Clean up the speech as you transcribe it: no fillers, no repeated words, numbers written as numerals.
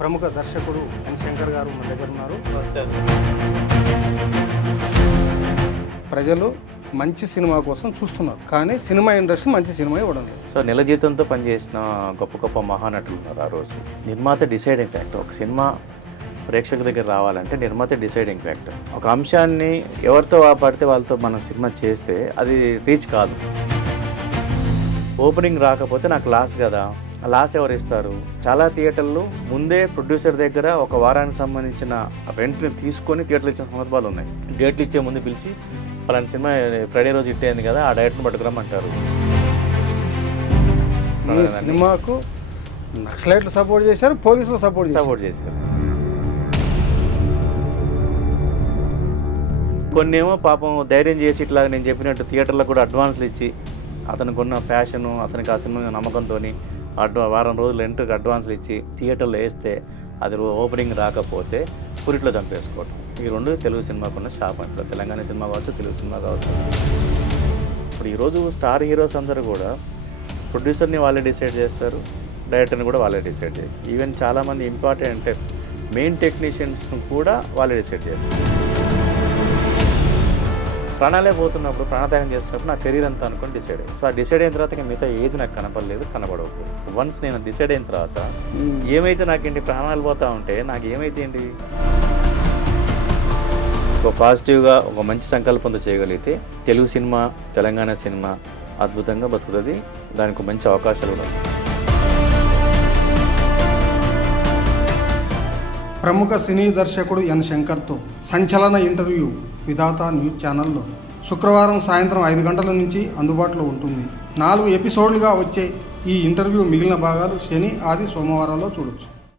ప్రముఖ దర్శకుడు ఎన్ శంకర్ గారు మన దగ్గర ఉన్నారు. ప్రజలు మంచి సినిమా కోసం చూస్తున్నారు, కానీ సినిమా ఇండస్ట్రీ మంచి సినిమా ఇవ్వడం లేదు. సో నెల జీతంతో పనిచేసిన గొప్ప గొప్ప మహానటులు ఉన్నారు. ఆ రోజు నిర్మాత డిసైడింగ్ ఫ్యాక్టర్. ఒక సినిమా ప్రేక్షకుల దగ్గర రావాలంటే నిర్మాత డిసైడింగ్ ఫ్యాక్టర్. ఒక అంశాన్ని ఎవరితో పడితే వాళ్ళతో మనం సినిమా చేస్తే అది రీచ్ కాదు. ఓపెనింగ్ రాకపోతే నాకు లాస్ కదా, లాస్ ఎవరు ఇస్తారు? చాలా థియేటర్లు ముందే ప్రొడ్యూసర్ దగ్గర ఒక వారానికి సంబంధించిన రెంట్ని తీసుకొని థియేటర్లు ఇచ్చిన సందర్భాలు ఉన్నాయి. డేట్లు ఇచ్చే ముందు పిలిచి పలానా సినిమా ఫ్రైడే రోజు హిట్ అయింది కదా, ఆ డైరెక్ట్ని పట్టుకురమ్మంటారు. ఈ సినిమాకు నక్సలైట్లు సపోర్ట్ చేశారు, పోలీసులు సపోర్ట్ చేశారు. కొన్ని ఏమో పాపం ధైర్యం చేసి ఇట్లా నేను చెప్పినట్టు థియేటర్లకు కూడా అడ్వాన్స్లు ఇచ్చి అతనికి ఉన్న ప్యాషను, అతనికి ఆ సినిమా నమ్మకంతో వారం రోజులు రెంట్కి అడ్వాన్స్లు ఇచ్చి థియేటర్లో వేస్తే అది ఓపెనింగ్ రాకపోతే పురిట్లో చంపేసుకోవటం. ఈ రెండు తెలుగు సినిమాకున్న శాపం. ఇప్పుడు తెలంగాణ సినిమా కావచ్చు, తెలుగు సినిమా కావచ్చు. ఇప్పుడు ఈరోజు స్టార్ హీరోస్ అందరూ కూడా ప్రొడ్యూసర్ని వాళ్ళే డిసైడ్ చేస్తారు, డైరెక్టర్ని కూడా వాళ్ళే డిసైడ్ చేస్తారు. ఈవెన్ చాలామంది ఇంపార్టెంట్ మెయిన్ టెక్నీషియన్స్ను కూడా వాళ్ళే డిసైడ్ చేస్తారు. ప్రాణాలే పోతున్నప్పుడు, ప్రాణత్యాగం చేస్తున్నప్పుడు నా కెరీర్ అంతా అనుకొని డిసైడ్ అయ్యి. సో ఆ డిసైడ్ అయిన తర్వాత మిగతా ఏది నాకు కనపడలేదు, కనబడకపోదు. వన్స్ నేను డిసైడ్ అయిన తర్వాత ఏమైతే నాకేంటి, ప్రాణాలు పోతూ ఉంటే నాకు ఏమైతే ఏంటి, ఒక పాజిటివ్గా ఒక మంచి సంకల్పంతో చేయగలిగితే తెలుగు సినిమా, తెలంగాణ సినిమా అద్భుతంగా బతుకుతుంది. దానికి మంచి అవకాశాలు ఉన్నాయి. ప్రముఖ సినీ దర్శకుడు ఎన్ శంకర్తో సంచలన ఇంటర్వ్యూ విధాత న్యూస్ ఛానల్లో శుక్రవారం సాయంత్రం 5 గంటల నుంచి అందుబాటులో ఉంటుంది. 4 ఎపిసోడ్లుగా వచ్చే ఈ ఇంటర్వ్యూ మిగిలిన భాగాలు శని, ఆది, సోమవారాల్లో చూడొచ్చు.